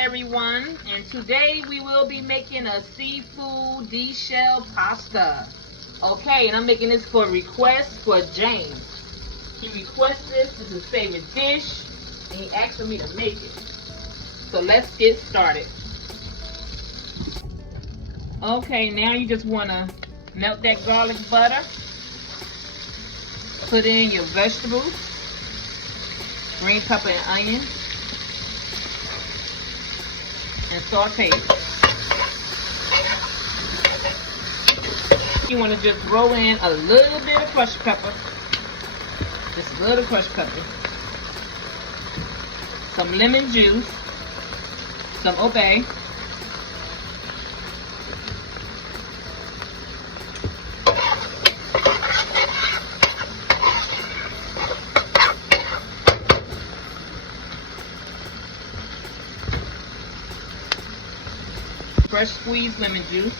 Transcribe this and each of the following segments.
everyone, and today we will be making a seafood deshelled pasta. Okay, and I'm making this for request for James. He requested this is his favorite dish, and he asked for me to make it. So let's get started. Okay, now you just want to melt that garlic butter, put in your vegetables, green pepper and onion, and saute it. You want to just throw in a little bit of crushed pepper, just a little crushed pepper, some lemon juice, some obey, fresh squeezed lemon juice,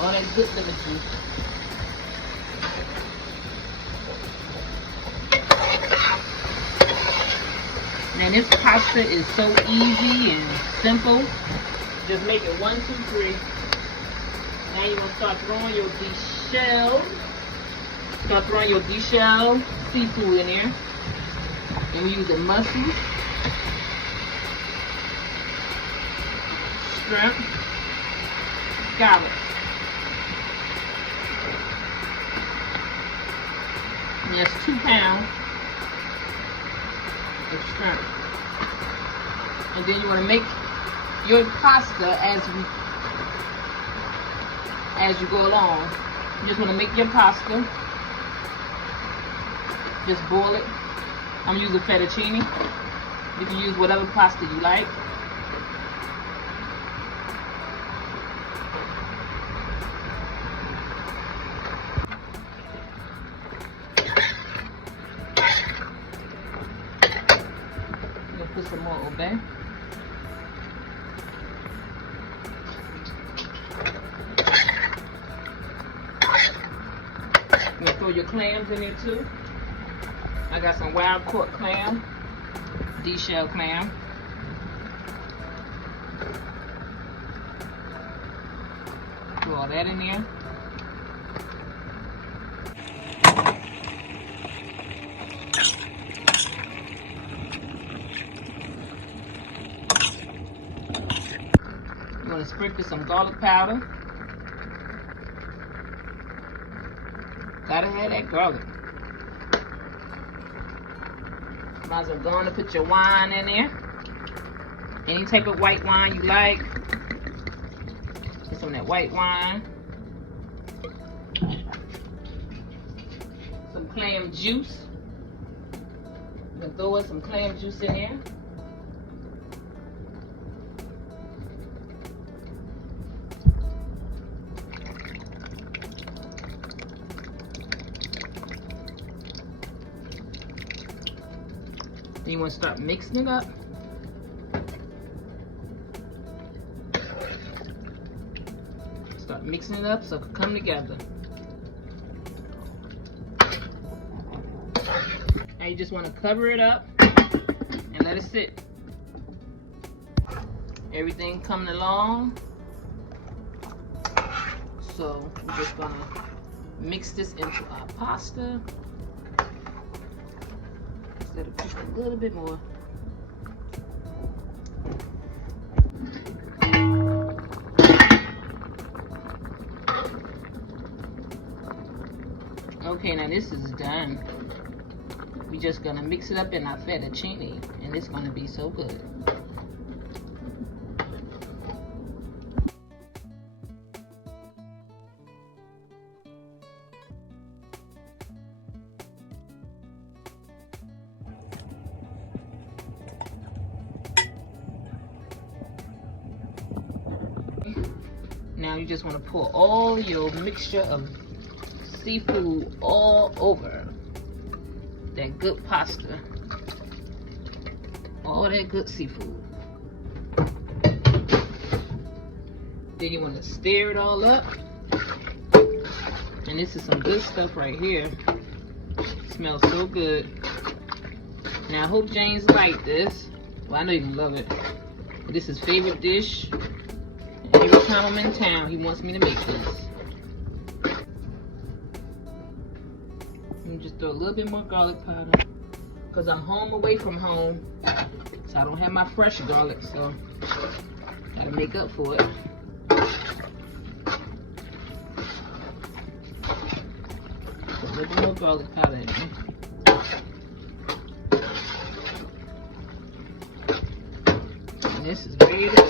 all that good lemon juice. Now this pasta is so easy and simple. Just make it 1, 2, 3. Now you're gonna start throwing your deshelled. Start throwing your deshelled seafood in there. And we use the mussels, shrimp, scallops. And that's 2 pounds of shrimp. And then you want to make your pasta as you go along. You just want to make your pasta. Just boil it. I'm using fettuccine. You can use whatever pasta you like. I'm gonna put some more obey. I'm gonna throw your clams in there too. I got some wild caught clam, deshelled clam. Throw all that in there. You want to sprinkle some garlic powder. Gotta have that garlic. Might as well go on and put your wine in there. Any type of white wine you like. Get some of that white wine. Some clam juice. You can throw in some clam juice in there. Then you want to start mixing it up. Start mixing it up so it can come together. And you just want to cover it up and let it sit. Everything coming along. So we're just gonna mix this into our pasta. Just a little bit more. Okay, now this is done. We're just gonna mix it up in our fettuccine, and it's gonna be so good. Now you just want to pour all your mixture of seafood all over that good pasta. All that good seafood. Then you want to stir it all up And this is some good stuff right here. Smells so good. Now I hope James like this. Well, I know you're gonna love it. But this is his favorite dish. And every time I'm in town, he wants me to make this. Let me just throw a little bit more garlic powder. Because I'm home away from home. So I don't have my fresh garlic, so gotta make up for it. Put a little bit more garlic powder in there. And this is ready to go.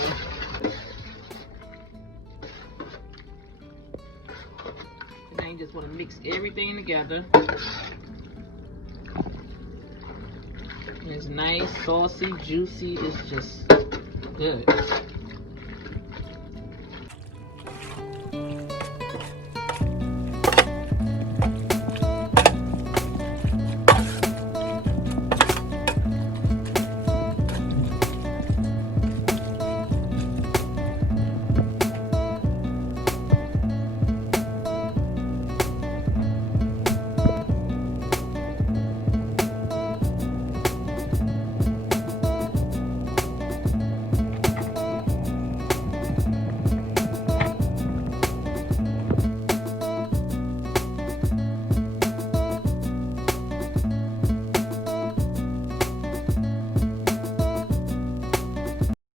Now you just want to mix everything together. And it's nice, saucy, juicy. It's just good.